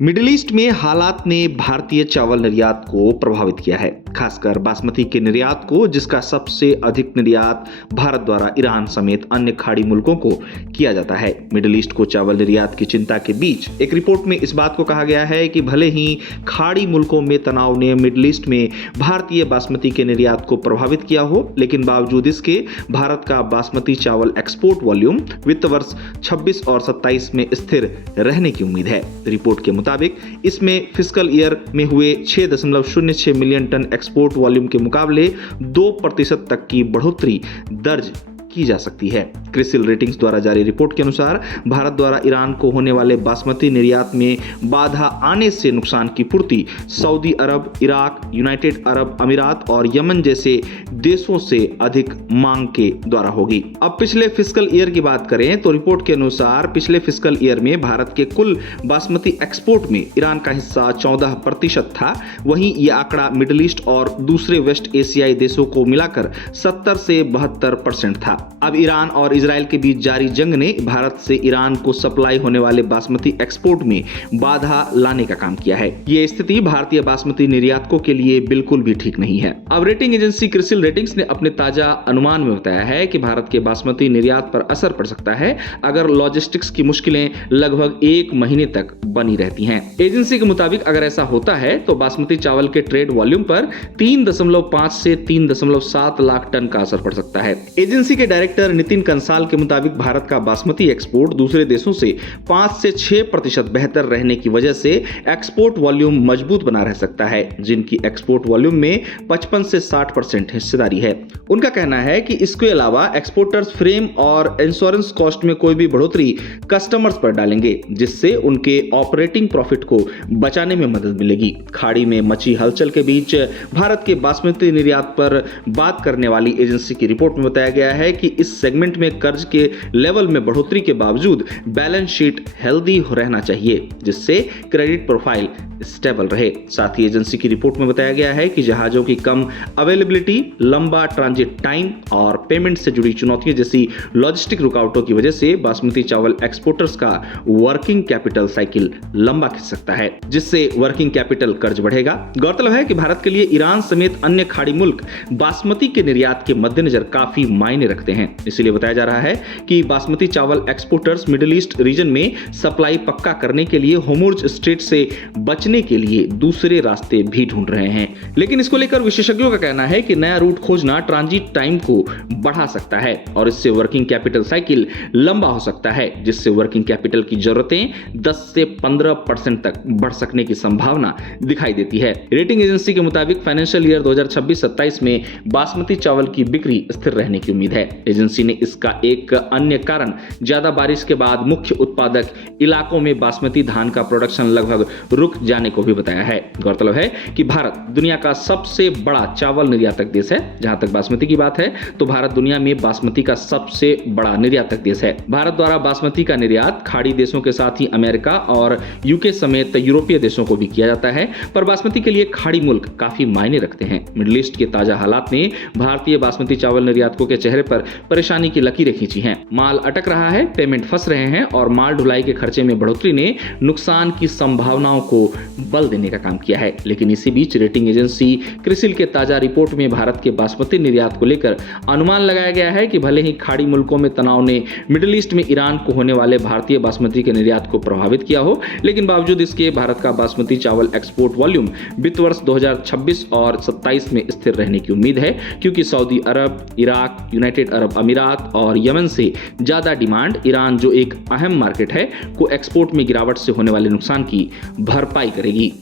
Middle east में हालात ने भारतीय चावल निर्यात को प्रभावित किया है, खासकर बासमती के निर्यात को, जिसका सबसे अधिक निर्यात भारत द्वारा ईरान समेत अन्य खाड़ी मुल्कों को किया जाता है। मिडिल ईस्ट को चावल निर्यात की चिंता के बीच एक रिपोर्ट में इस बात को कहा गया है कि भले ही खाड़ी मुल्कों में तनाव ने मिडिल ईस्ट में भारतीय बासमती के निर्यात को प्रभावित किया हो, लेकिन बावजूद इसके भारत का बासमती चावल एक्सपोर्ट वॉल्यूम वित्त वर्ष 26 और 27 में स्थिर रहने की उम्मीद है। रिपोर्ट के मुताबिक इसमें फिस्कल ईयर में हुए 6.06 मिलियन टन एक्सपोर्ट वॉल्यूम के मुकाबले 2% तक की बढ़ोतरी दर्ज की जा सकती है। क्रिसिल रेटिंग्स द्वारा जारी रिपोर्ट के अनुसार भारत द्वारा ईरान को होने वाले बासमती निर्यात में बाधा आने से नुकसान की पूर्ति सऊदी अरब, इराक, यूनाइटेड अरब अमीरात और यमन जैसे देशों से अधिक मांग के द्वारा होगी। अब पिछले फिस्कल ईयर की बात करें तो रिपोर्ट के अनुसार पिछले फिस्कल ईयर में भारत के कुल बासमती एक्सपोर्ट में ईरान का हिस्सा 14% था। वहीं यह आंकड़ा मिडिल ईस्ट और दूसरे वेस्ट एशियाई देशों को मिलाकर 70 से 72% था। अब ईरान और इजराइल के बीच जारी जंग ने भारत से ईरान को सप्लाई होने वाले बासमती एक्सपोर्ट में बाधा लाने का काम किया है। ये स्थिति भारतीय बासमती निर्यातकों के लिए बिल्कुल भी ठीक नहीं है। अब रेटिंग एजेंसी क्रिसिल रेटिंग्स ने अपने ताजा अनुमान में बताया है कि भारत के बासमती निर्यात पर असर पड़ सकता है अगर लॉजिस्टिक्स की मुश्किलें लगभग 1 महीने तक बनी रहती हैं। एजेंसी के मुताबिक अगर ऐसा होता है तो बासमती चावल के ट्रेड वॉल्यूम पर 3.5 से 3.7 लाख टन का असर पड़ सकता है। एजेंसी के डायरेक्टर नितिन कंसाल के मुताबिक भारत का बासमती एक्सपोर्ट दूसरे देशों से 5 से 6% बेहतर रहने की वजह से एक्सपोर्ट वॉल्यूम मजबूत बना रह सकता है, जिनकी एक्सपोर्ट वॉल्यूम में 55 से 60% हिस्सेदारी है। उनका कहना है कि इसके अलावा एक्सपोर्टर्स फ्रेम और इंश्योरेंस कॉस्ट में कोई भी बढ़ोतरी कस्टमर्स पर डालेंगे, जिससे उनके ऑपरेटिंग प्रॉफिट को बचाने में मदद मिलेगी। खाड़ी में मची हलचल के बीच भारत के बासमती निर्यात पर बात करने वाली एजेंसी की रिपोर्ट में बताया गया है कि इस सेगमेंट में कर्ज के लेवल में बढ़ोतरी के बावजूद बैलेंस शीट हेल्दी रहना चाहिए, जिससे क्रेडिट प्रोफाइल स्टेबल रहे। साथ ही एजेंसी की रिपोर्ट में बताया गया है कि जहाजों की कम अवेलेबिलिटी, लंबा ट्रांजिट टाइम और पेमेंट से जुड़ी चुनौतियों जैसी लॉजिस्टिक रुकावटों की वजह से बासमती चावल एक्सपोर्टर्स का वर्किंग कैपिटल साइकिल लंबा खिंच सकता है, जिससे वर्किंग कैपिटल कर्ज बढ़ेगा। गौरतलब है कि भारत के लिए ईरान समेत अन्य खाड़ी मुल्क बासमती के निर्यात के मद्देनजर काफी मायने रखते हैं। इसलिए बताया जा रहा है कि बासमती चावल एक्सपोर्टर्स मिडिल ईस्ट रीजन में सप्लाई पक्का करने के लिए होर्मुज स्ट्रेट से बचने के लिए दूसरे रास्ते भी ढूंढ रहे हैं। लेकिन इसको लेकर विशेषज्ञों का कहना है कि नया रूट खोजना ट्रांजिट टाइम को बढ़ा सकता है और इससे वर्किंग कैपिटल साइकिल लंबा हो सकता है, जिससे वर्किंग कैपिटल की जरूरतें 10 से 15% तक बढ़ सकने की संभावना दिखाई देती है। रेटिंग एजेंसी के मुताबिक फाइनेंशियल ईयर 2026-27 में बासमती चावल की बिक्री स्थिर रहने की उम्मीद है। एजेंसी ने इसका एक अन्य कारण ज्यादा बारिश के बाद मुख्य उत्पादक इलाकों में बासमती धान का प्रोडक्शन लगभग रुक जाने को भी बताया है। गौरतलब है कि भारत दुनिया का सबसे बड़ा चावल निर्यातक देश है। जहां तक बासमती की बात है तो भारत दुनिया में बासमती का सबसे बड़ा निर्यातक देश है। भारत द्वारा बासमती का निर्यात खाड़ी देशों के साथ ही अमेरिका और यूके समेत यूरोपीय देशों को भी किया जाता है, पर बासमती के लिए खाड़ी मुल्क काफी मायने रखते हैं। मिडिल ईस्ट के ताजा हालात ने भारतीय बासमती चावल निर्यातकों के चेहरे पर परेशानी की लकीरें खींची हैं। माल अटक रहा है, पेमेंट फंस रहे हैं और माल ढुलाई के खर्चे में बढ़ोतरी ने नुकसान की संभावनाओं को बल देने का काम किया है। लेकिन इसी बीच रेटिंग एजेंसी क्रिसिल के ताजा रिपोर्ट में भारत के बासमती निर्यात को लेकर अनुमान लगाया गया है कि भले ही खाड़ी मुल्कों में तनाव ने मिडिल ईस्ट में ईरान को होने वाले भारतीय बासमती के निर्यात को प्रभावित किया हो, लेकिन बावजूद इसके भारत का बासमती चावल एक्सपोर्ट वॉल्यूम वित्त वर्ष 2026 और 27 में स्थिर रहने की उम्मीद है, क्योंकि सऊदी अरब, इराक, यूनाइटेड अरब अमीरात और यमन से ज्यादा डिमांड ईरान, जो एक अहम मार्केट है, को एक्सपोर्ट में गिरावट से होने वाले नुकसान की भरपाई करेगी।